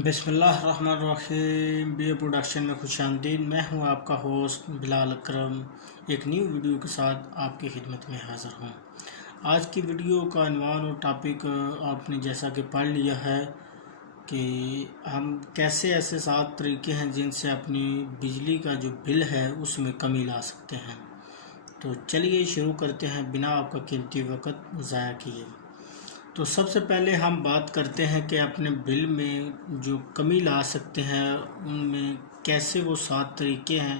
बिस्मिल्लाहिर्रहमानिर्रहीम। बी ए प्रोडक्शन में खुशामदीद। मैं हूं आपका होस्ट बिलाल अकरम, एक न्यू वीडियो के साथ आपकी खिदमत में हाज़िर हूं। आज की वीडियो का अनवान और टॉपिक आपने जैसा कि पढ़ लिया है कि हम कैसे ऐसे 7 तरीके हैं जिनसे अपनी बिजली का जो बिल है उसमें कमी ला सकते हैं। तो चलिए शुरू करते हैं बिना आपका कीमती वक्त ज़ाया किए। तो सबसे पहले हम बात करते हैं कि अपने बिल में जो कमी ला सकते हैं उनमें कैसे वो 7 तरीके हैं।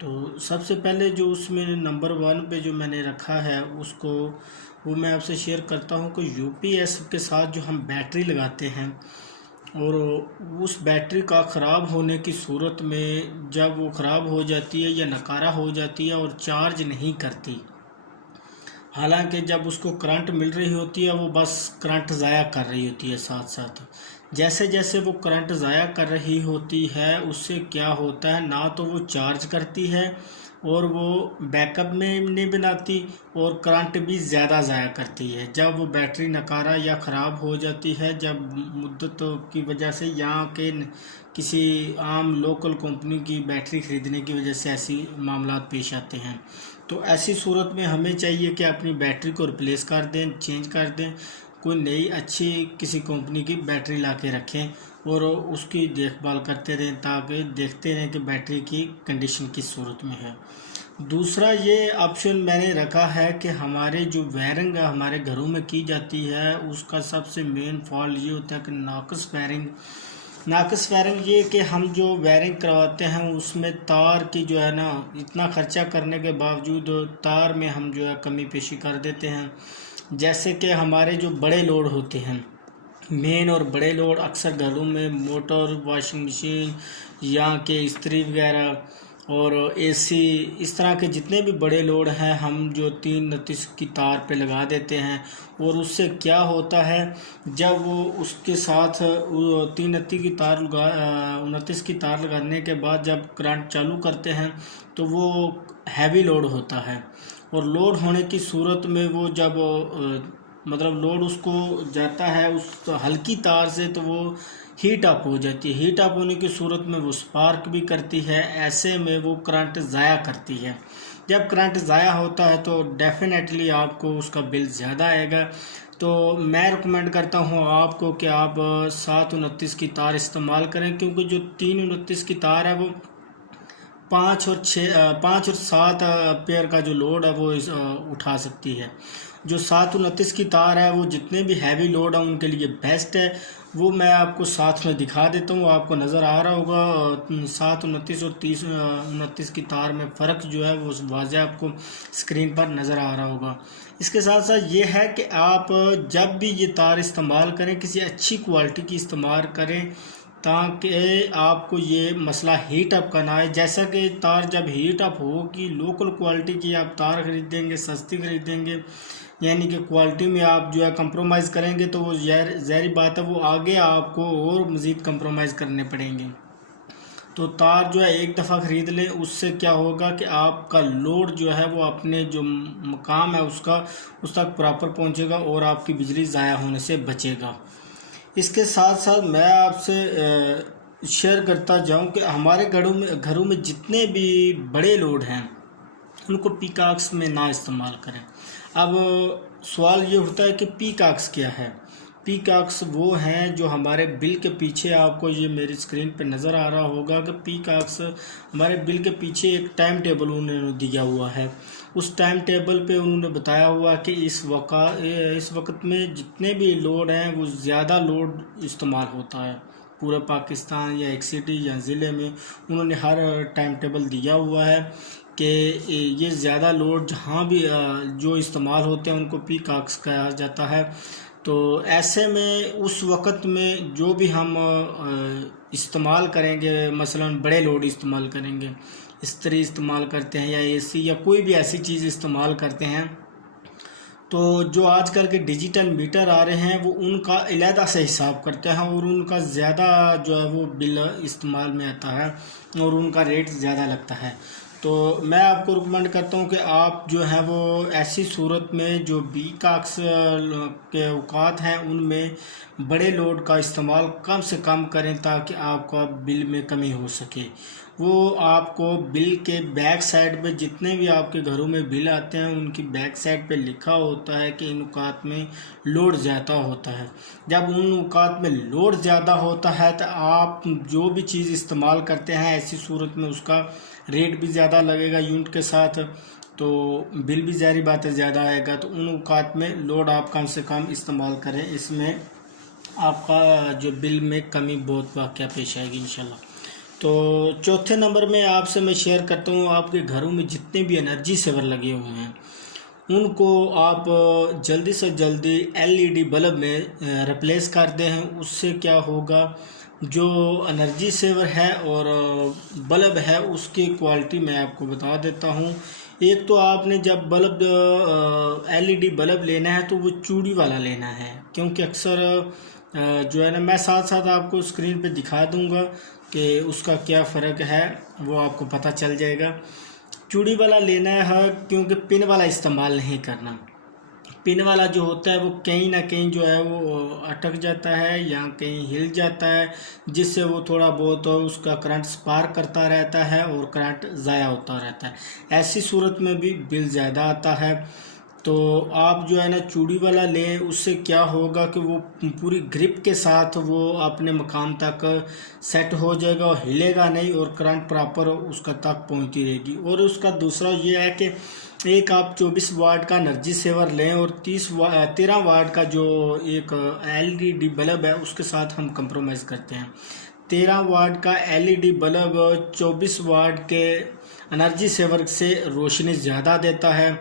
तो सबसे पहले जो उसमें नंबर 1 पे जो मैंने रखा है उसको वो मैं आपसे शेयर करता हूँ कि यूपीएस के साथ जो हम बैटरी लगाते हैं और उस बैटरी का ख़राब होने की सूरत में जब वो ख़राब हो जाती है या नकारा हो जाती है और चार्ज नहीं करती, हालांकि जब उसको करंट मिल रही होती है वो बस करंट ज़ाया कर रही होती है। साथ साथ जैसे जैसे वो करंट ज़ाया कर रही होती है उससे क्या होता है, ना तो वो चार्ज करती है और वो बैकअप में नहीं बनाती और करंट भी ज़्यादा ज़ाया करती है। जब वो बैटरी नकारा या ख़राब हो जाती है, जब मुद्दत की वजह से यहाँ के किसी आम लोकल कंपनी की बैटरी ख़रीदने की वजह से ऐसी मामला पेश आते हैं, तो ऐसी सूरत में हमें चाहिए कि अपनी बैटरी को रिप्लेस कर दें, चेंज कर दें, कोई नई अच्छी किसी कंपनी की बैटरी ला के रखें और उसकी देखभाल करते रहें ताकि देखते रहें कि बैटरी की कंडीशन किस सूरत में है। दूसरा ये ऑप्शन मैंने रखा है कि हमारे जो वायरिंग हमारे घरों में की जाती है उसका सबसे मेन फॉल्ट ये होता है कि नाकस वायरिंग ये कि हम जो वायरिंग करवाते हैं उसमें तार की जो है ना, इतना खर्चा करने के बावजूद तार में हम जो है कमी पेशी कर देते हैं। जैसे कि हमारे जो बड़े लोड होते हैं, मेन और बड़े लोड अक्सर घरों में मोटर, वॉशिंग मशीन या के इस्त्री वगैरह और एसी, इस तरह के जितने भी बड़े लोड हैं हम जो 329 की तार पे लगा देते हैं और उससे क्या होता है, जब वो उसके साथ 329 की तार 29 की तार लगाने के बाद जब करंट चालू करते हैं तो वो हैवी लोड होता है और लोड होने की सूरत में वो जब मतलब लोड उसको जाता है उस हल्की तार से तो वो हीट अप हो जाती है। हीट अप होने की सूरत में वो स्पार्क भी करती है, ऐसे में वो करंट ज़ाया करती है। जब करंट ज़ाया होता है तो डेफिनेटली आपको उसका बिल ज़्यादा आएगा। तो मैं रिकमेंड करता हूँ आपको कि आप 729 की तार इस्तेमाल करें, क्योंकि जो 329 की तार है वो 5 और 7 पेयर का जो लोड है वो उठा सकती है। जो 729 की तार है वो जितने भी हैवी लोड है उनके लिए बेस्ट है। वो मैं आपको साथ में दिखा देता हूँ, आपको नज़र आ रहा होगा 729 और 3029 की तार में फ़र्क जो है वो वाज़े आपको स्क्रीन पर नज़र आ रहा होगा। इसके साथ साथ ये है कि आप जब भी ये तार इस्तेमाल करें किसी अच्छी क्वालिटी की इस्तेमाल करें ताकि आपको ये मसला हीट अप का ना आए। जैसा कि तार जब हीट अप होगी, लोकल क्वालिटी की आप तार ख़रीदेंगे, सस्ती ख़रीदेंगे, यानी कि क्वालिटी में आप जो है कंप्रोमाइज़ करेंगे तो वो ज़ाहिर बात है वो आगे आपको और मज़ीद कंप्रोमाइज़ करने पड़ेंगे। तो तार जो है एक दफ़ा ख़रीद लें, उससे क्या होगा कि आपका लोड जो है वो अपने जो मकाम है उसका उस तक प्रॉपर पहुंचेगा और आपकी बिजली ज़ाया होने से बचेगा। इसके साथ साथ मैं आपसे शेयर करता जाऊं कि हमारे घरों में जितने भी बड़े लोड हैं उनको पीकॉक्स में ना इस्तेमाल करें। अब सवाल ये उठता है कि पीकॉक्स क्या है। पीकॉक्स वो हैं जो हमारे बिल के पीछे, आपको ये मेरी स्क्रीन पे नज़र आ रहा होगा कि पीकॉक्स हमारे बिल के पीछे एक टाइम टेबल उन्होंने दिया हुआ है। उस टाइम टेबल पे उन्होंने बताया हुआ कि इस वक्त में जितने भी लोड हैं वो ज़्यादा लोड इस्तेमाल होता है पूरे पाकिस्तान या एक सिटी या ज़िले में। उन्होंने हर टाइम टेबल दिया हुआ है कि ये ज़्यादा लोड जहाँ भी जो इस्तेमाल होते हैं उनको पीकॉक्स कहा जाता है। तो ऐसे में उस वक़्त में जो भी हम इस्तेमाल करेंगे, मसलन बड़े लोड इस्तेमाल करेंगे, इस्त्री इस्तेमाल करते हैं या एसी या कोई भी ऐसी चीज़ इस्तेमाल करते हैं, तो जो आजकल के डिजिटल मीटर आ रहे हैं वो उनका अलहदा से हिसाब करते हैं और उनका ज़्यादा जो है वो बिल इस्तेमाल में आता है और उनका रेट ज़्यादा लगता है। तो मैं आपको रिकमेंड करता हूँ कि आप जो है वो ऐसी सूरत में जो बी का अक्सर के औकात हैं उनमें बड़े लोड का इस्तेमाल कम से कम करें ताकि आपका बिल में कमी हो सके। वो आपको बिल के बैक साइड पे जितने भी आपके घरों में बिल आते हैं उनकी बैक साइड पे लिखा होता है कि इन औकात में लोड ज़्यादा होता है। जब उन औकात में लोड ज़्यादा होता है तो आप जो भी चीज़ इस्तेमाल करते हैं ऐसी सूरत में उसका रेट भी ज़्यादा लगेगा यूनिट के साथ, तो बिल भी ज़ाहिर बात है ज़्यादा आएगा। तो उन औकात में लोड आप कम से कम इस्तेमाल करें, इसमें आपका जो बिल में कमी बहुत वाक़या पेश आएगी इंशाल्लाह। तो चौथे नंबर में आपसे मैं शेयर करता हूँ, आपके घरों में जितने भी एनर्जी सेवर लगे हुए हैं उनको आप जल्दी से जल्दी एलईडी बल्ब में रिप्लेस कर दें। उससे क्या होगा, जो एनर्जी सेवर है और बल्ब है उसकी क्वालिटी मैं आपको बता देता हूँ। एक तो आपने जब बल्ब एलईडी बल्ब लेना है तो वो चूड़ी वाला लेना है, क्योंकि अक्सर जो है ना, मैं साथ साथ आपको स्क्रीन पे दिखा दूंगा कि उसका क्या फ़र्क है, वो आपको पता चल जाएगा। चूड़ी वाला लेना है क्योंकि पिन वाला इस्तेमाल नहीं करना। पिन वाला जो होता है वो कहीं ना कहीं जो है वो अटक जाता है या कहीं हिल जाता है, जिससे वो थोड़ा बहुत उसका करंट स्पार्क करता रहता है और करंट ज़ाया होता रहता है। ऐसी सूरत में भी बिल ज़्यादा आता है। तो आप जो है ना चूड़ी वाला लें, उससे क्या होगा कि वो पूरी ग्रिप के साथ वो अपने मकाम तक सेट हो जाएगा और हिलेगा नहीं और करंट प्रॉपर उसका तक पहुंचती रहेगी। और उसका दूसरा ये है कि एक आप 24 वाट का एनर्जी सेवर लें और 13 वाट का जो एक एलईडी बल्ब है उसके साथ हम कंप्रोमाइज़ करते हैं। 13 वाट का एलईडी बल्ब 24 वाट के एनर्जी सेवर से रोशनी ज़्यादा देता है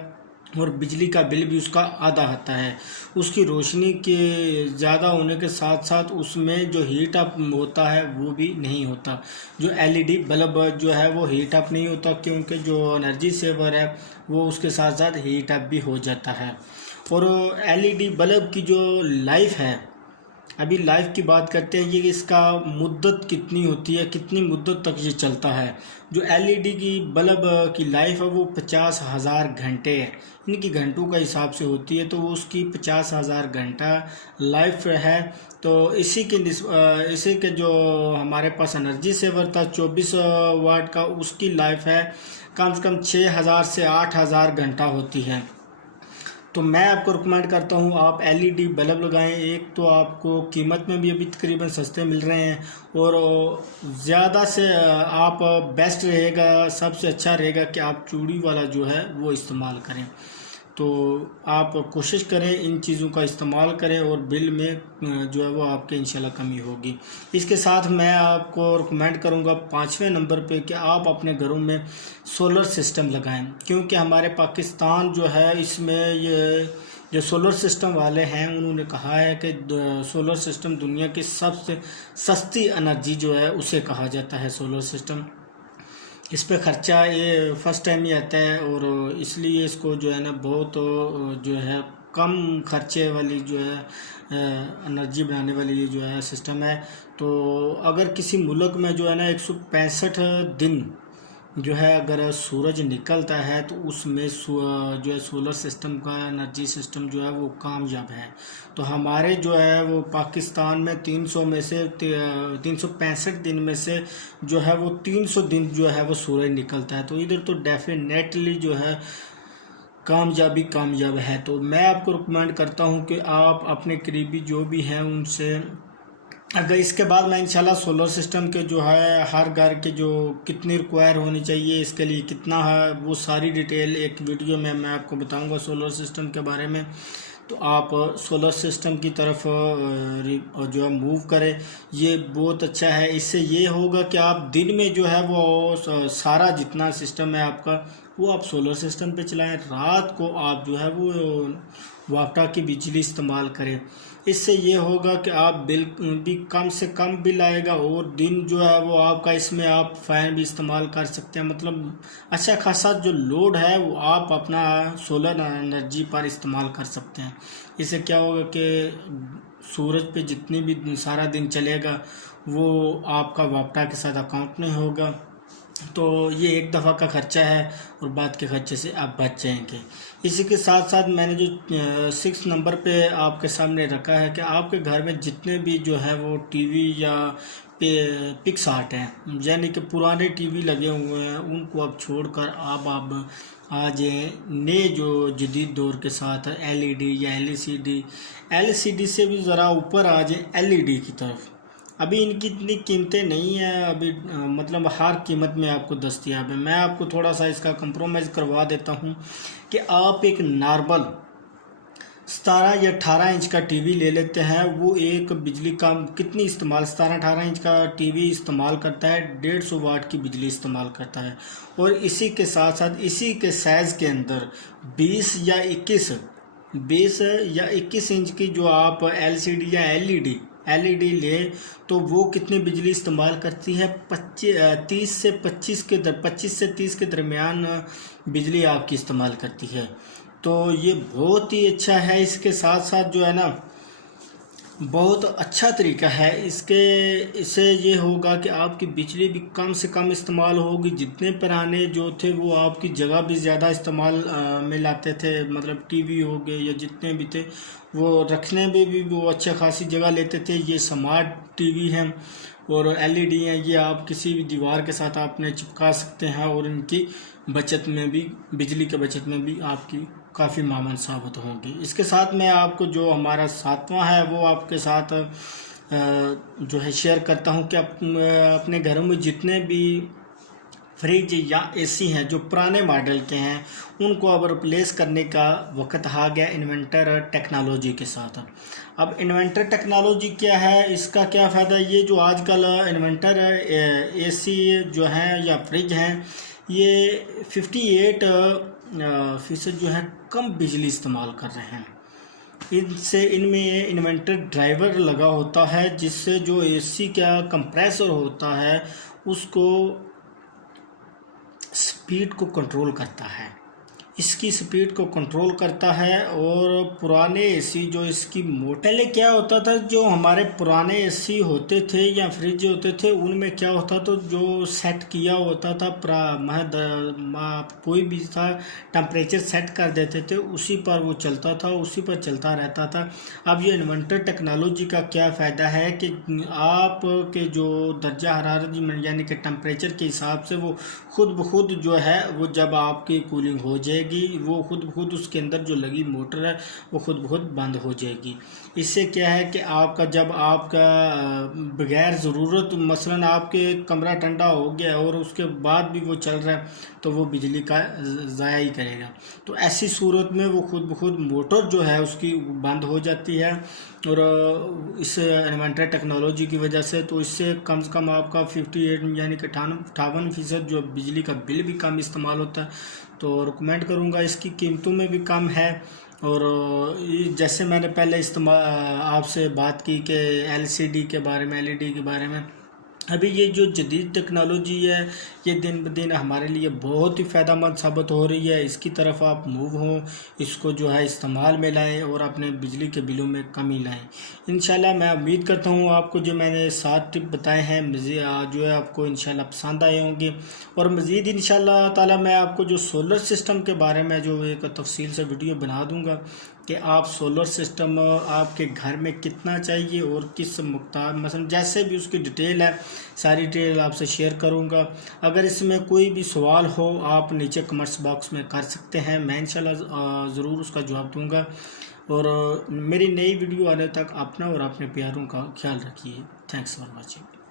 और बिजली का बिल भी उसका आधा आता है। उसकी रोशनी के ज़्यादा होने के साथ साथ उसमें जो हीट अप होता है वो भी नहीं होता। जो एलईडी बल्ब जो है वो हीट अप नहीं होता, क्योंकि जो एनर्जी सेवर है वो उसके साथ साथ हीट अप भी हो जाता है। और एलईडी बल्ब की जो लाइफ है, अभी लाइफ की बात करते हैं, ये इसका मुद्दत कितनी होती है, कितनी मुद्दत तक ये चलता है। जो एलईडी की बल्ब की लाइफ है वो 50,000 घंटे है, इनकी घंटों का हिसाब से होती है, तो वो उसकी 50,000 घंटा लाइफ है। तो इसी के जो हमारे पास एनर्जी सेवर था 24 वाट का, उसकी लाइफ है कम से कम 6,000 से 8,000 घंटा होती है। तो मैं आपको रिकमेंड करता हूँ आप एलईडी बल्ब लगाएं। एक तो आपको कीमत में भी अभी तकरीबन सस्ते मिल रहे हैं और ज़्यादा से आप बेस्ट रहेगा, सबसे अच्छा रहेगा कि आप चूड़ी वाला जो है वो इस्तेमाल करें। तो आप कोशिश करें इन चीज़ों का इस्तेमाल करें और बिल में जो है वो आपके इंशाल्लाह कमी होगी। इसके साथ मैं आपको रिकमेंड करूँगा 5वें नंबर पे कि आप अपने घरों में सोलर सिस्टम लगाएं, क्योंकि हमारे पाकिस्तान जो है इसमें ये जो सोलर सिस्टम वाले हैं उन्होंने कहा है कि सोलर सिस्टम दुनिया की सबसे सस्ती एनर्जी जो है उसे कहा जाता है सोलर सिस्टम। इस पे ख़र्चा ये फर्स्ट टाइम ही आता है और इसलिए इसको जो है ना बहुत जो है कम खर्चे वाली जो है एनर्जी बनाने वाली ये जो है सिस्टम है। तो अगर किसी मुल्क में जो है ना 165 दिन जो है अगर सूरज निकलता है तो उसमें जो है सोलर सिस्टम का एनर्जी सिस्टम जो है वो कामयाब है। तो हमारे जो है वो पाकिस्तान में 300 में से 365 दिन में से जो है वो 300 दिन जो है वो सूरज निकलता है, तो इधर तो डेफिनेटली जो है कामयाब है। तो मैं आपको रिकमेंड करता हूँ कि आप अपने करीबी जो भी हैं उनसे, अगर इसके बाद मैं इंशाल्लाह सोलर सिस्टम के जो है हर घर के जो कितनी रिक्वायर होनी चाहिए, इसके लिए कितना है, वो सारी डिटेल एक वीडियो में मैं आपको बताऊंगा सोलर सिस्टम के बारे में। तो आप सोलर सिस्टम की तरफ जो है मूव करें, ये बहुत अच्छा है। इससे ये होगा कि आप दिन में जो है वो सारा जितना सिस्टम है आपका वो आप सोलर सिस्टम पे चलाएं, रात को आप जो है वो वापटा की बिजली इस्तेमाल करें। इससे ये होगा कि आप बिल भी कम से कम बिल आएगा और दिन जो है वो आपका इसमें आप फ़ैन भी इस्तेमाल कर सकते हैं। मतलब अच्छा खासा जो लोड है वो आप अपना सोलर एनर्जी पर इस्तेमाल कर सकते हैं। इससे क्या होगा कि सूरज पे जितनी भी सारा दिन चलेगा वो आपका वापटा के साथ अकाउंट में होगा तो ये एक दफ़ा का ख़र्चा है और बाद के ख़र्चे से आप बच जाएंगे। इसी के साथ साथ मैंने जो 6 नंबर पे आपके सामने रखा है कि आपके घर में जितने भी जो है वो टीवी या पिक्सआर्ट हैं, यानी कि पुराने टीवी लगे हुए हैं, उनको अब छोड़कर आप आ जाए नए जो जदीद दौर के साथ एलईडी या एलसीडी से भी ज़रा ऊपर आ जाए एलईडी की तरफ। अभी इनकी इतनी कीमतें नहीं हैं, अभी मतलब हर कीमत में आपको दस्तयाब है। मैं आपको थोड़ा सा इसका कंप्रोमाइज़ करवा देता हूँ कि आप एक नॉर्मल 17 या 18 इंच का टीवी ले लेते हैं। वो एक बिजली का कितनी इस्तेमाल 17-18 इंच का टीवी इस्तेमाल करता है, 150 वाट की बिजली इस्तेमाल करता है। और इसी के साथ साथ इसी के साइज़ के अंदर 20 या 21 इंच की जो आप एलसीडी या एलईडी ले तो वो कितनी बिजली इस्तेमाल करती है? 25 से 30 के दरमियान बिजली आपकी इस्तेमाल करती है। तो ये बहुत ही अच्छा है। इसके साथ साथ जो है ना बहुत अच्छा तरीका है इससे ये होगा कि आपकी बिजली भी कम से कम इस्तेमाल होगी। जितने पुराने जो थे वो आपकी जगह भी ज़्यादा इस्तेमाल में लाते थे, मतलब टीवी हो गए या जितने भी थे वो रखने में भी वो अच्छा खासी जगह लेते थे। ये स्मार्ट टीवी हैं और एलईडी हैं, ये आप किसी भी दीवार के साथ आपने चिपका सकते हैं और इनकी बचत में भी, बिजली के बचत में भी आपकी काफ़ी मामूल साबित होंगी। इसके साथ मैं आपको जो हमारा 7वां है वो आपके साथ जो है शेयर करता हूँ कि अपने घरों में जितने भी फ्रिज या एसी हैं जो पुराने मॉडल के हैं उनको अब रिप्लेस करने का वक्त आ गया इन्वेंटर टेक्नोलॉजी के साथ। अब इन्वेंटर टेक्नोलॉजी क्या है, इसका क्या फ़ायदा? ये जो आजकल इन्वेंटर एसी जो हैं या फ्रिज हैं, ये 58% जो है कम बिजली इस्तेमाल कर रहे हैं। इनमें इन्वेंटर ड्राइवर लगा होता है जिससे जो एसी का कंप्रेसर होता है उसको स्पीड को कंट्रोल करता है, इसकी स्पीड को कंट्रोल करता है। और पुराने एसी जो इसकी पहले क्या होता था, जो हमारे पुराने एसी होते थे या फ्रिज होते थे उनमें क्या होता तो जो सेट किया होता था कोई भी था टेम्परेचर सेट कर देते थे, उसी पर वो चलता था, उसी पर चलता रहता था। अब ये इन्वर्टर टेक्नोलॉजी का क्या फ़ायदा है कि आप के जो दर्जा हरारत यानी कि टेम्परेचर के हिसाब से वो खुद ब खुद जो है वो जब आपकी कूलिंग हो जाएगी वो खुद ब खुद उसके अंदर जो लगी मोटर है वो खुद ब खुद बंद हो जाएगी। इससे क्या है कि आपका जब आपका बगैर ज़रूरत मसलन आपके कमरा ठंडा हो गया और उसके बाद भी वो चल रहा है तो वो बिजली का ज़ाया ही करेगा। तो ऐसी सूरत में वो खुद ब खुद मोटर जो है उसकी बंद हो जाती है। और इस इन्वर्टर टेक्नोलॉजी की वजह से तो इससे कम से कम आपका 58 यानी कि 58% जो बिजली का बिल भी कम इस्तेमाल होता है। तो रिकमेंड करूँगा, इसकी कीमतों में भी कम है। और जैसे मैंने पहले आपसे बात की कि एलसीडी के बारे में, एलईडी के बारे में, अभी ये जो जदीद टेक्नोलॉजी है ये दिन ब दिन हमारे लिए बहुत ही फ़ायदेमंद साबित हो रही है। इसकी तरफ आप मूव हों, इसको जो है इस्तेमाल में लाएं और अपने बिजली के बिलों में कमी लाएं। इंशाल्लाह मैं उम्मीद करता हूँ आपको जो मैंने 7 टिप बताए हैं जो है आपको इंशाल्लाह पसंद आए होंगे। और मज़ीद इंशाल्लाह ताला मैं आपको जो सोलर सिस्टम के बारे में जो एक तफसील से वीडियो बना दूँगा कि आप सोलर सिस्टम आपके घर में कितना चाहिए और किस मुक़दार, मसलन जैसे भी उसकी डिटेल है सारी डिटेल आपसे शेयर करूंगा। अगर इसमें कोई भी सवाल हो आप नीचे कमेंट्स बॉक्स में कर सकते हैं, मैं इंशाल्लाह ज़रूर उसका जवाब दूंगा। और मेरी नई वीडियो आने तक अपना और अपने प्यारों का ख्याल रखिए। Thanks for watching.